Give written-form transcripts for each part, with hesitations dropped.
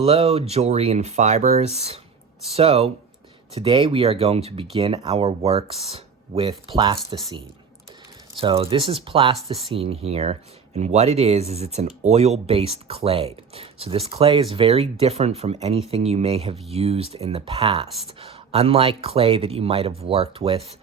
Hello, jewelry and fibers. So today we are going to begin our works with plasticine. So this is plasticine here, and what it is it's an oil-based clay. So this clay is very different from anything you may have used in the past. Unlike clay that you might have worked with,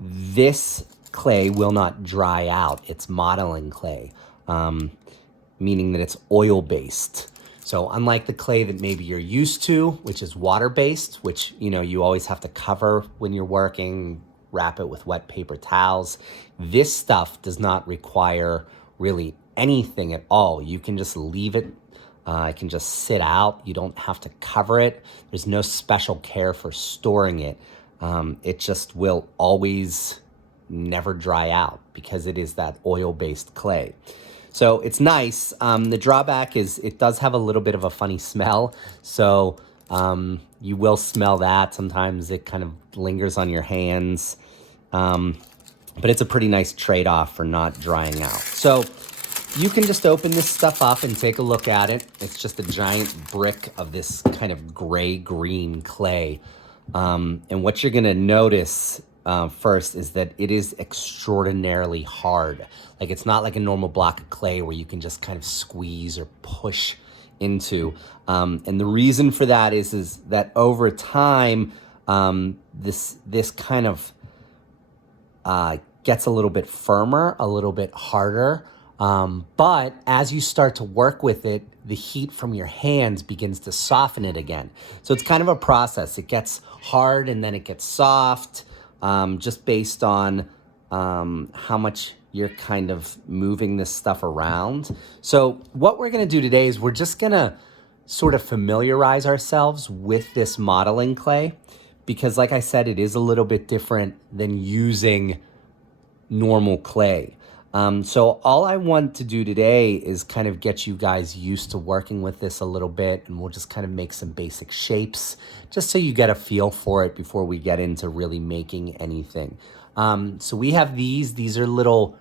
this clay will not dry out. It's modeling clay, meaning that it's oil-based. So unlike the clay that maybe you're used to, which is water-based, which you always have to cover when you're working, wrap it with wet paper towels, this stuff does not require really anything at all. You can just leave it. It can just sit out. You don't have to cover it. There's no special care for storing it. It just will always never dry out because it is that oil-based clay. So it's nice. The drawback is it does have a little bit of a funny smell. So you will smell that. Sometimes it kind of lingers on your hands. But it's a pretty nice trade-off for not drying out. So you can just open this stuff up and take a look at it. It's just a giant brick of this kind of gray-green clay. And what you're going to notice first is that it is extraordinarily hard. Like, it's not like a normal block of clay where you can just kind of squeeze or push into. And the reason for that is that over time, this kind of gets a little bit firmer, a little bit harder. But as you start to work with it, the heat from your hands begins to soften it again. So it's kind of a process. It gets hard and then it gets soft, just based on how much you're kind of moving this stuff around. So what we're going to do today is we're just going to sort of familiarize ourselves with this modeling clay because, like I said, it is a little bit different than using normal clay. So all I want to do today is kind of get you guys used to working with this a little bit, and we'll just kind of make some basic shapes just so you get a feel for it before we get into really making anything. So we have these are little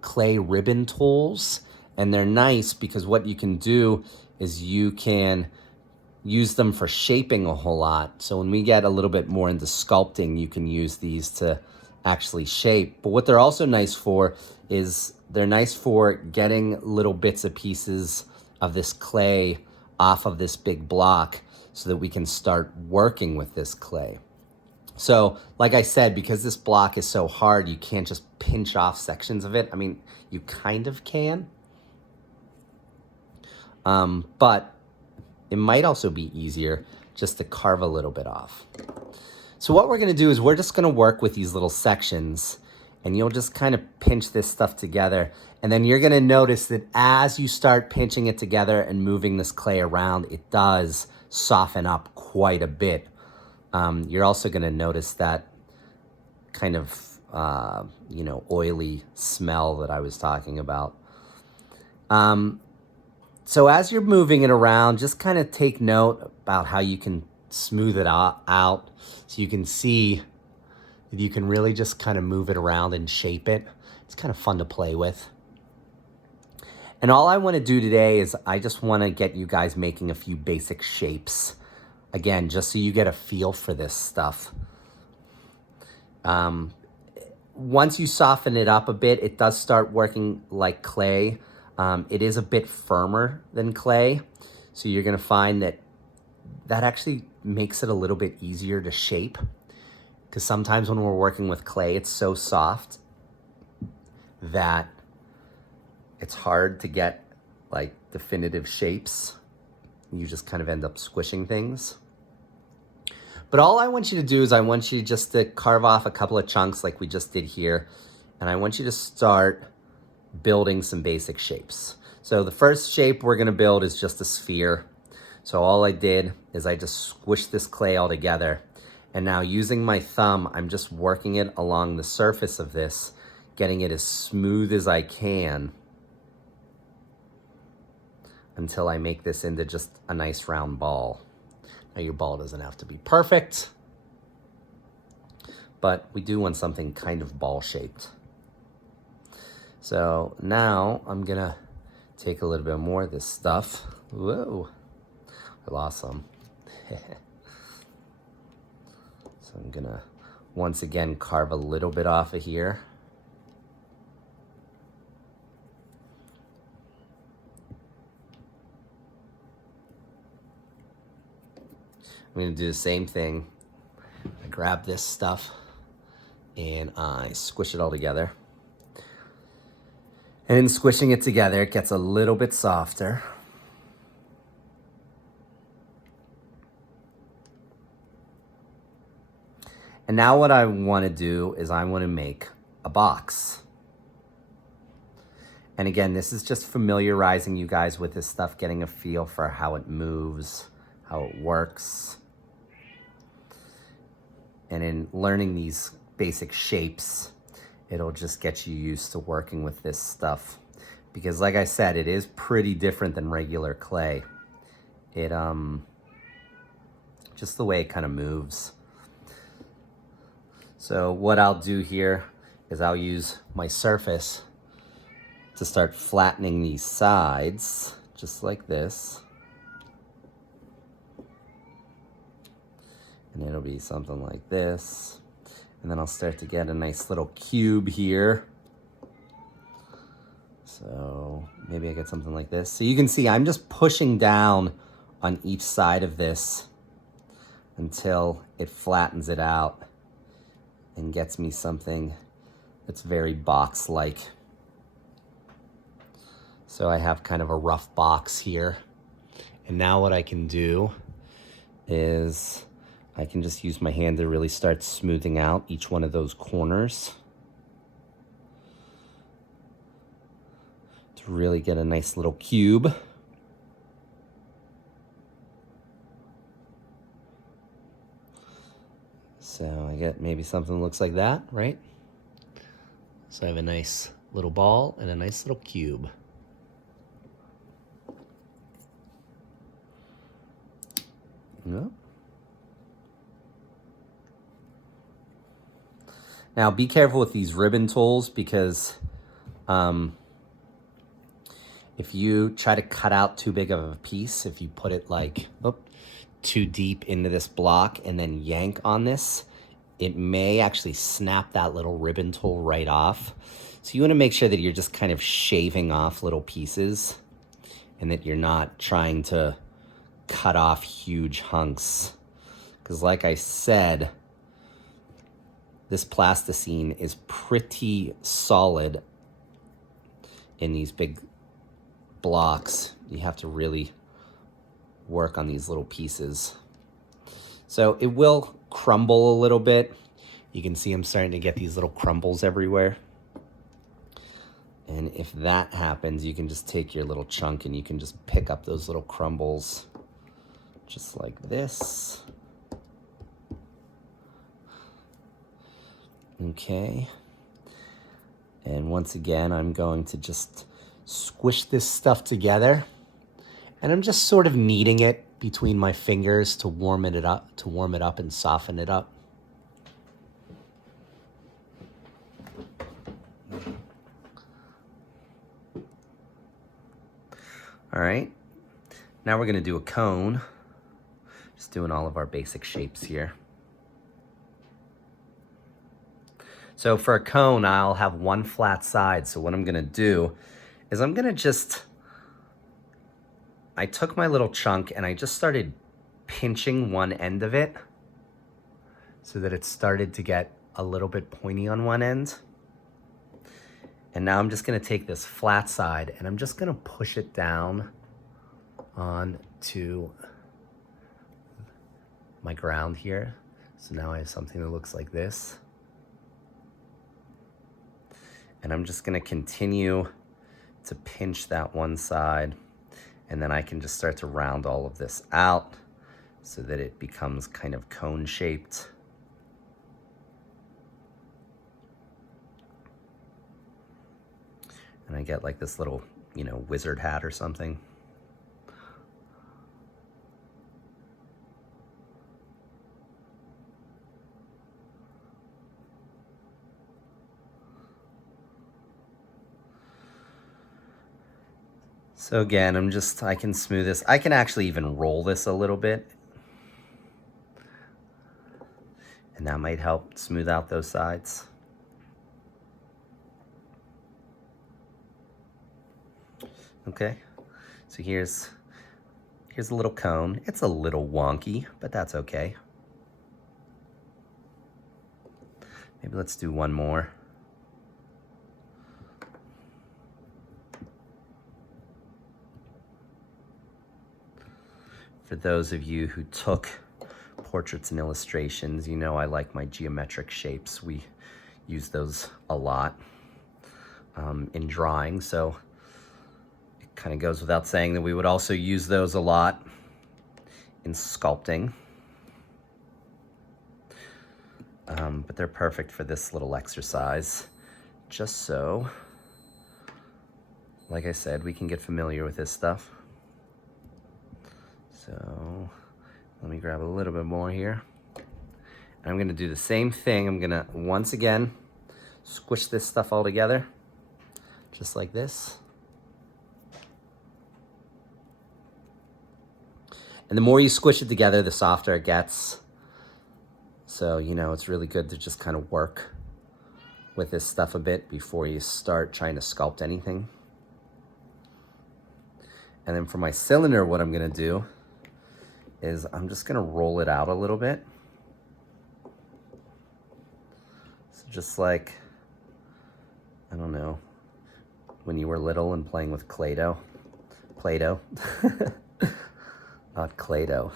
clay ribbon tools, and they're nice because what you can do is you can use them for shaping a whole lot. So when we get a little bit more into sculpting, you can use these to actually shape. But what they're also nice for is they're nice for getting little bits and pieces of this clay off of this big block so that we can start working with this clay. So like I said, because this block is so hard, you can't just pinch off sections of it. I mean, you kind of can, but it might also be easier just to carve a little bit off. So what we're going to do is we're just going to work with these little sections, and you'll just kind of pinch this stuff together. And then you're going to notice that as you start pinching it together and moving this clay around, it does soften up quite a bit. You're also going to notice that kind of, oily smell that I was talking about. So as you're moving it around, just kind of take note about how you can smooth it out so you can see that you can really just kind of move it around and shape it. It's kind of fun to play with. And all I want to do today is I just want to get you guys making a few basic shapes. Again, just so you get a feel for this stuff. Once you soften it up a bit, it does start working like clay. It is a bit firmer than clay. So you're going to find that actually makes it a little bit easier to shape. Because sometimes when we're working with clay, it's so soft that it's hard to get like definitive shapes. You just kind of end up squishing things. But all I want you to do is I want you just to carve off a couple of chunks like we just did here. And I want you to start building some basic shapes. So the first shape we're going to build is just a sphere. So all I did is I just squished this clay all together. And now using my thumb, I'm just working it along the surface of this, getting it as smooth as I can until I make this into just a nice round ball. Now your ball doesn't have to be perfect, but we do want something kind of ball shaped. So now I'm gonna take a little bit more of this stuff. Whoa. I lost some. So I'm gonna, once again, carve a little bit off of here. I'm gonna do the same thing. I grab this stuff and I squish it all together. And in squishing it together, it gets a little bit softer. And now what I want to do is I want to make a box. And again, this is just familiarizing you guys with this stuff, getting a feel for how it moves, how it works. And in learning these basic shapes, it'll just get you used to working with this stuff. Because like I said, it is pretty different than regular clay. It, just the way it kind of moves. So what I'll do here is I'll use my surface to start flattening these sides, just like this. And it'll be something like this. And then I'll start to get a nice little cube here. So maybe I get something like this. So you can see I'm just pushing down on each side of this until it flattens it out and gets me something that's very box-like. So I have kind of a rough box here. And now what I can do is I can just use my hand to really start smoothing out each one of those corners to really get a nice little cube. So I get maybe something that looks like that, right? So I have a nice little ball and a nice little cube. Yep. Now be careful with these ribbon tools because if you try to cut out too big of a piece, if you put it like too deep into this block and then yank on this, it may actually snap that little ribbon tool right off. So you want to make sure that you're just kind of shaving off little pieces and that you're not trying to cut off huge hunks. Because like I said, this plasticine is pretty solid in these big blocks. You have to really work on these little pieces. So it will crumble a little bit. You can see I'm starting to get these little crumbles everywhere. And if that happens, you can just take your little chunk and you can just pick up those little crumbles just like this. Okay. And once again, I'm going to just squish this stuff together. And I'm just sort of kneading it between my fingers to warm it up and soften it up. All right. Now we're going to do a cone. Just doing all of our basic shapes here. So for a cone, I'll have one flat side. So what I'm gonna do is I'm gonna I took my little chunk and I just started pinching one end of it so that it started to get a little bit pointy on one end. And now I'm just gonna take this flat side and I'm just gonna push it down onto my ground here. So now I have something that looks like this. And I'm just gonna continue to pinch that one side, and then I can just start to round all of this out so that it becomes kind of cone shaped. And I get like this little, wizard hat or something. So again, I can smooth this. I can actually even roll this a little bit. And that might help smooth out those sides. Okay, so here's a little cone. It's a little wonky, but that's okay. Maybe let's do one more. For those of you who took portraits and illustrations, you know I like my geometric shapes. We use those a lot in drawing, so it kind of goes without saying that we would also use those a lot in sculpting. But they're perfect for this little exercise, just so, like I said, we can get familiar with this stuff. So let me grab a little bit more here. And I'm gonna do the same thing. I'm gonna, once again, squish this stuff all together, just like this. And the more you squish it together, the softer it gets. So, you know, it's really good to just kind of work with this stuff a bit before you start trying to sculpt anything. And then for my cylinder, what I'm gonna do is I'm just gonna roll it out a little bit. So just like, I don't know, when you were little and playing with Play-Doh. Play-Doh. Not Clay-Doh.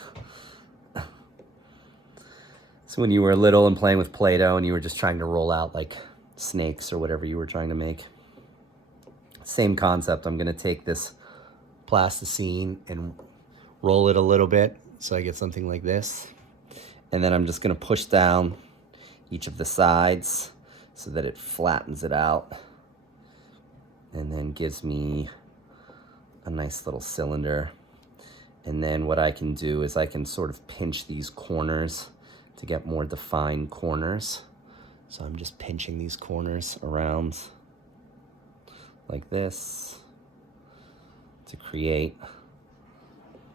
So when you were little and playing with Play-Doh and you were just trying to roll out like snakes or whatever you were trying to make. Same concept. I'm gonna take this plasticine and roll it a little bit so I get something like this. And then I'm just gonna push down each of the sides so that it flattens it out and then gives me a nice little cylinder. And then what I can do is I can sort of pinch these corners to get more defined corners. So I'm just pinching these corners around like this to create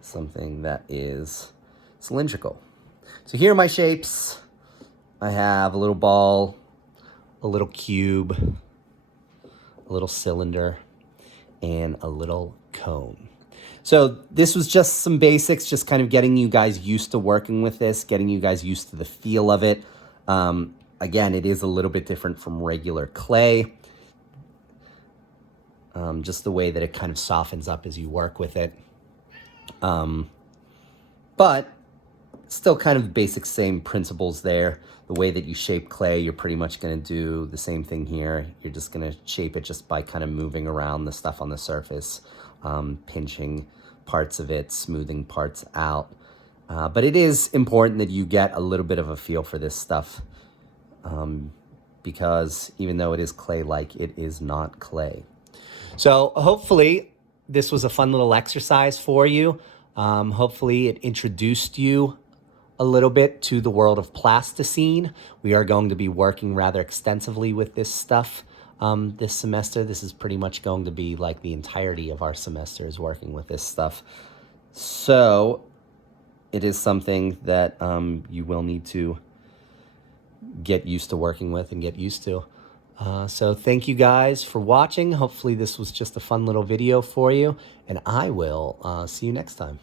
something that is cylindrical. So here are my shapes. I have a little ball, a little cube, a little cylinder, and a little cone. So this was just some basics, just kind of getting you guys used to working with this, getting you guys used to the feel of it. Again, it is a little bit different from regular clay. Just the way that it kind of softens up as you work with it. But still kind of the basic same principles there. The way that you shape clay, you're pretty much going to do the same thing here. You're just going to shape it just by kind of moving around the stuff on the surface, pinching parts of it, smoothing parts out. But it is important that you get a little bit of a feel for this stuff because even though it is clay-like, it is not clay. So hopefully this was a fun little exercise for you. Hopefully it introduced you a little bit to the world of plasticine. We are going to be working rather extensively with this stuff this semester. This is pretty much going to be like the entirety of our semester is working with this stuff. So it is something that you will need to get used to working with and get used to. So thank you guys for watching. Hopefully this was just a fun little video for you, and I will see you next time.